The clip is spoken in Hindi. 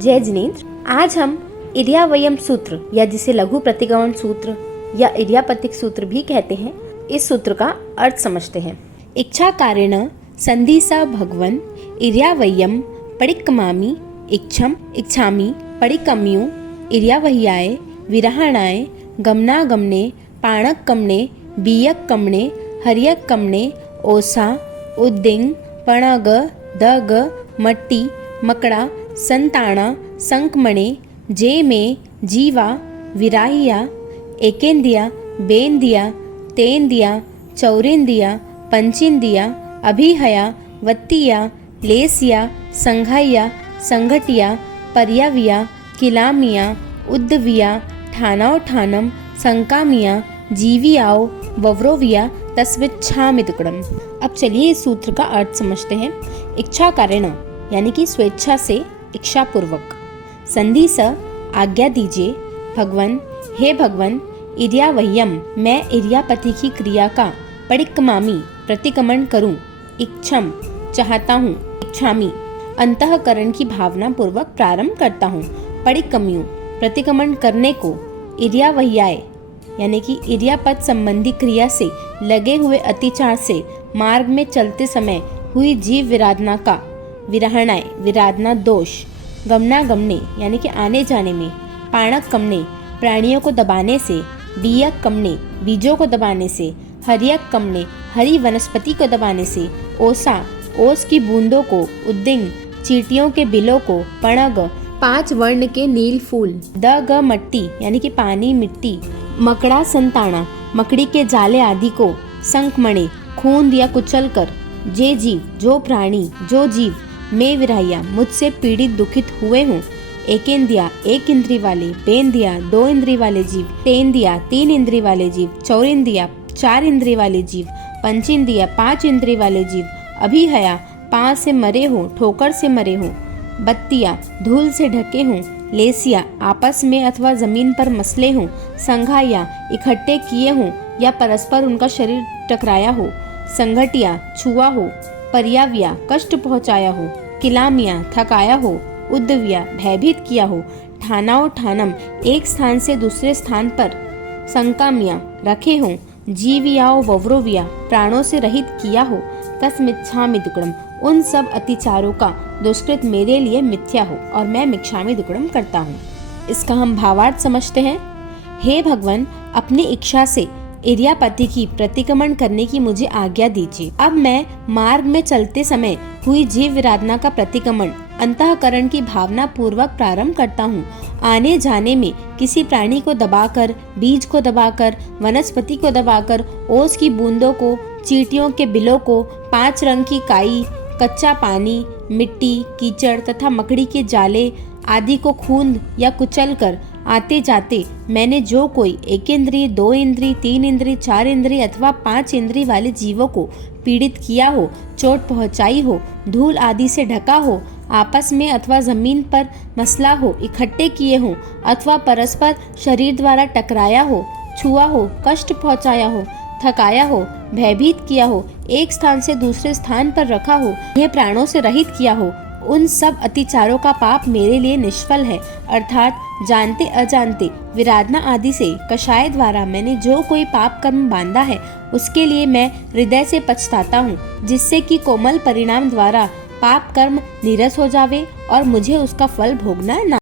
जय जिनेन्द्र। आज हम इर्यावयम सूत्र या जिसे लघु प्रतिगमन सूत्र या इर्यापतिक सूत्र भी कहते हैं, इस सूत्र का अर्थ समझते हैं। इच्छा कारेण संधि स भगवन इर्यावयम परिक्कमामि इच्छम इच्छामि परिकम्यु इर्यावह्याय विरहाणाय गमनागमने पाणक्कमने बीयक्कमने हर्यक्कमने ओसा उद्दिंग पणग दग मट्टी मकड़ा संताणा संकमणे जे में जीवा विराहिया एकेंदिया बेंदिया तेंदिया चौरेंदिया पंचेंदिया अभिहया वत्तिया लेसिया संघाइया संघटिया पर्याविया किलामिया उद्दविया ठानाव ठानम संकामिया जीवियाओ वव्रोविया तस्विच्छामितुकड़म। अब चलिए इस सूत्र का अर्थ समझते हैं। इच्छा कारेण यानी कि स्वेच्छा से, इच्छा पूर्वक। संधि स आज्ञा दीजिए, भगवन हे भगवन, इर्यावह्यम मैं इर्यापति की क्रिया का परिक्कमामि प्रतिक्रमण करूं, इच्छम चाहता हूँ, इच्छामि अंतःकरण की भावना पूर्वक प्रारंभ करता हूँ, परिक्रम्यु प्रतिक्रमण करने को, इर्यावह्याय यानी कि इर्यापत संबंधी क्रिया से लगे हुए अतिचार से मार्ग में चलते समय हुई जीव विराधना का, विरहणाय विराधना दोष, गमनागमने यानी कि आने जाने में, पाणक्कमने प्राणियों को दबाने से, बीयक्कमने बीजों को दबाने से, हर्यक्कमने हरी वनस्पति को दबाने से, ओसा ओस की बूंदों को, उद्दिंग चींटियों के बिलों को, पणग 5 वर्ण के नील फूल, दग मट्टी यानी कि पानी मिट्टी, मकड़ा संताना मकड़ी के जाले आदि को, संकमणे खून या कुचल कर, जे जीव जो प्राणी जो जीव में विराहिया मुझसे पीड़ित दुखित हुए हों, एकेंदिया एक इंद्री वाले, बेंदिया 2 इंद्री वाले जीव, तेंदिया 3 इंद्री वाले जीव, चौरेंदिया 4 इंद्री वाले जीव, पंचेंदिया 5 इंद्री वाले जीव, अभिहया पांव से मरे हों, ठोकर से मरे हों, बत्तियां धूल से ढके हों, लेसिया आपस में अथवा जमीन पर मसले हों, संघाइया इकट्ठे किए हों या परस्पर उनका शरीर टकराया हो, संघटिया छुआ हो, पर्याविया कष्ट पहुंचाया हो, किलामिया थकाया हो, उद्दविया भयभीत किया हो, ठानाओ ठानम एक स्थान से दूसरे स्थान पर संकामिया रखे हों, जीवियाओ वव्रोविया प्राणों से रहित किया हो, तस्मिच्छामि दुक्कडम उन सब अतिचारों का दुष्कृत मेरे लिए मिथ्या हो और मैं मिच्छामि दुक्कडम करता हूँ। इसका हम भावार्थ समझते हैं। हे भगवान, अपनी इच्छा से इर्यापति की प्रतिक्रमण करने की मुझे आज्ञा दीजिए। अब मैं मार्ग में चलते समय हुई जीव विराधना का प्रतिक्रमण अंतःकरण की भावना पूर्वक प्रारंभ करता हूँ। आने जाने में किसी प्राणी को दबाकर, बीज को दबाकर, वनस्पति को दबाकर, ओस की बूंदों को, चींटियों के बिलों को, 5 रंग की काई, कच्चा पानी, मिट्टी, कीचड़ तथा मकड़ी के जाले आदि को खूंद या कुचल कर आते जाते मैंने जो कोई 1 इंद्रिय, 2 इंद्रिय, 3 इंद्रिय, 4 इंद्रिय अथवा 5 इंद्रिय वाले जीवों को पीड़ित किया हो, चोट पहुंचाई हो, धूल आदि से ढका हो, आपस में अथवा जमीन पर मसला हो, इकट्ठे किए हो अथवा परस्पर शरीर द्वारा टकराया हो, छुआ हो, कष्ट पहुंचाया हो, थकाया हो, भयभीत किया हो, एक स्थान से दूसरे स्थान पर रखा हो, यह प्राणों से रहित किया हो, उन सब अतिचारों का पाप मेरे लिए निष्फल है। अर्थात जानते अजानते विराधना आदि से कषाय द्वारा मैंने जो कोई पाप कर्म बांधा है, उसके लिए मैं हृदय से पछताता हूँ, जिससे कि कोमल परिणाम द्वारा पाप कर्म नीरस हो जावे और मुझे उसका फल भोगना न